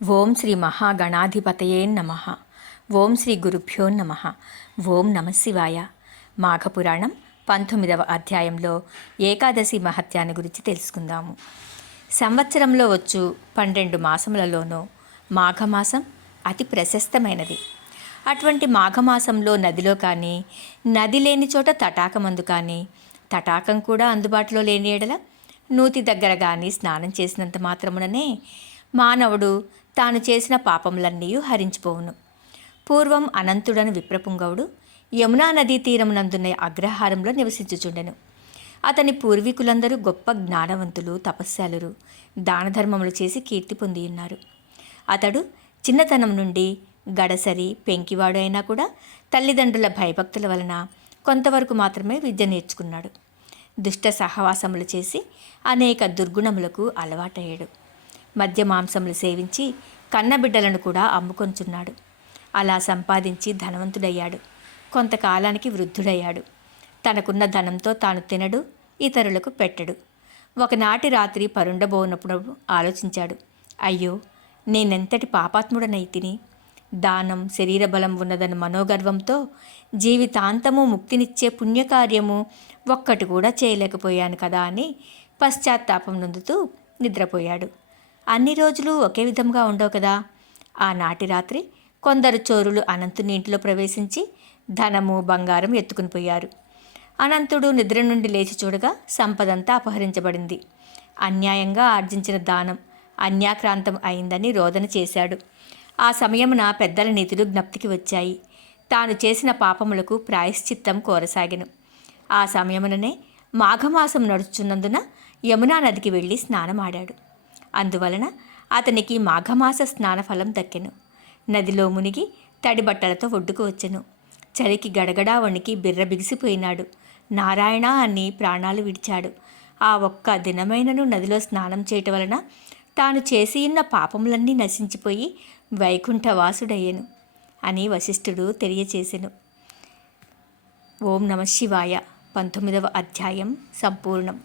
ఓం శ్రీ మహాగణాధిపతయే నమః. ఓం శ్రీ గురుభ్యో నమః. ఓం నమఃశివాయ. మాఘపురాణం 19వ అధ్యాయంలో ఏకాదశి మహత్యాన్ని గురించి తెలుసుకుందాము. సంవత్సరంలో వచ్చు 12 మాసములలోనూ మాఘమాసం అతి ప్రశస్తమైనది. అటువంటి మాఘమాసంలో నదిలో కానీ, నది లేని చోట తటాకమందు కానీ, తటాకం కూడా అందుబాటులో లేని ఎడల నూతి దగ్గర కానీ స్నానం చేసినంత మాత్రముననే మానవుడు తాను చేసిన పాపములన్నీ హరించిపోవును. పూర్వం అనంతుడను విప్రపుంగవుడు యమునా నదీ తీరమునందున్న అగ్రహారంలో నివసించుచుండెను. అతని పూర్వీకులందరూ గొప్ప జ్ఞానవంతులు, తపస్శాలురు, దానధర్మములు చేసి కీర్తి పొంది ఉన్నారు. అతడు చిన్నతనం నుండి గడసరి పెంకివాడు అయినా కూడా తల్లిదండ్రుల భయభక్తుల వలన కొంతవరకు మాత్రమే విద్య నేర్చుకున్నాడు. దుష్ట సహవాసములు చేసి అనేక దుర్గుణములకు అలవాటయ్యాడు. మద్య మాంసములు సేవించి కన్నబిడ్డలను కూడా అమ్ముకొంచున్నాడు. అలా సంపాదించి ధనవంతుడయ్యాడు. కొంతకాలానికి వృద్ధుడయ్యాడు. తనకున్న ధనంతో తాను తినడు, ఇతరులకు పెట్టడు. ఒకనాటి రాత్రి పరుండబోనప్పుడు ఆలోచించాడు, అయ్యో, నేనెంతటి పాపాత్ముడనైతిని. దానం, శరీర బలం ఉన్నదన్న మనోగర్వంతో జీవితాంతము ముక్తినిచ్చే పుణ్యకార్యము ఒక్కటి కూడా చేయలేకపోయాను కదా అని పశ్చాత్తాపం నొందుతూ నిద్రపోయాడు. అన్ని రోజులు ఒకే విధంగా ఉండవు కదా. ఆనాటి రాత్రి కొందరు చోరులు అనంతుని ఇంటిలో ప్రవేశించి ధనము, బంగారం ఎత్తుకుని పోయారు. అనంతుడు నిద్ర నుండి లేచి చూడగా సంపదంతా అపహరించబడింది. అన్యాయంగా ఆర్జించిన దానం అన్యాక్రాంతం అయిందని రోదన చేశాడు. ఆ సమయమున పెద్దల నీతులు జ్ఞప్తికి వచ్చాయి. తాను చేసిన పాపములకు ప్రాయశ్చిత్తం కోరసాగెను. ఆ సమయముననే మాఘమాసం నడుచున్నందున యమునా నదికి వెళ్ళి స్నానమాడాడు. అందువలన అతనికి మాఘమాస స్నానఫలం దక్కెను. నదిలో మునిగి తడి బట్టలతో ఒడ్డుకు వచ్చెను. చలికి గడగడా వణికి బిర్ర బిగిసిపోయినాడు. నారాయణ అని ప్రాణాలు విడిచాడు. ఆ ఒక్క దినమైనను నదిలో స్నానం చేయటం వలన తాను చేసి ఉన్న పాపములన్నీ నశించిపోయి వైకుంఠవాసుడయ్యెను అని వశిష్ఠుడు తెలియచేసెను. ఓం నమఃశివాయ. 19వ అధ్యాయం సంపూర్ణం.